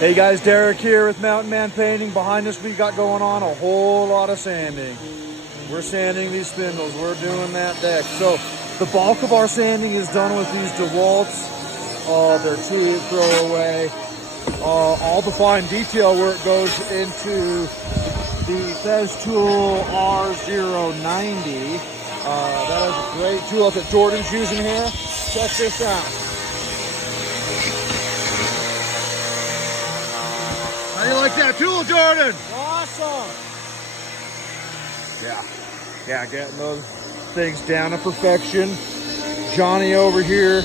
Hey guys, Derek here with Mountain Man Painting. Behind us we got going on a whole lot of sanding. We're sanding these spindles, we're doing that deck. So the bulk of our sanding is done with these DeWalt's. They're cheap, throw away. All the fine detail work goes into the Festool R090. That is a great tool that Jordan's using here. Check this out. How do you like that tool, Jordan? Awesome. Yeah, getting those things down to perfection. Johnny over here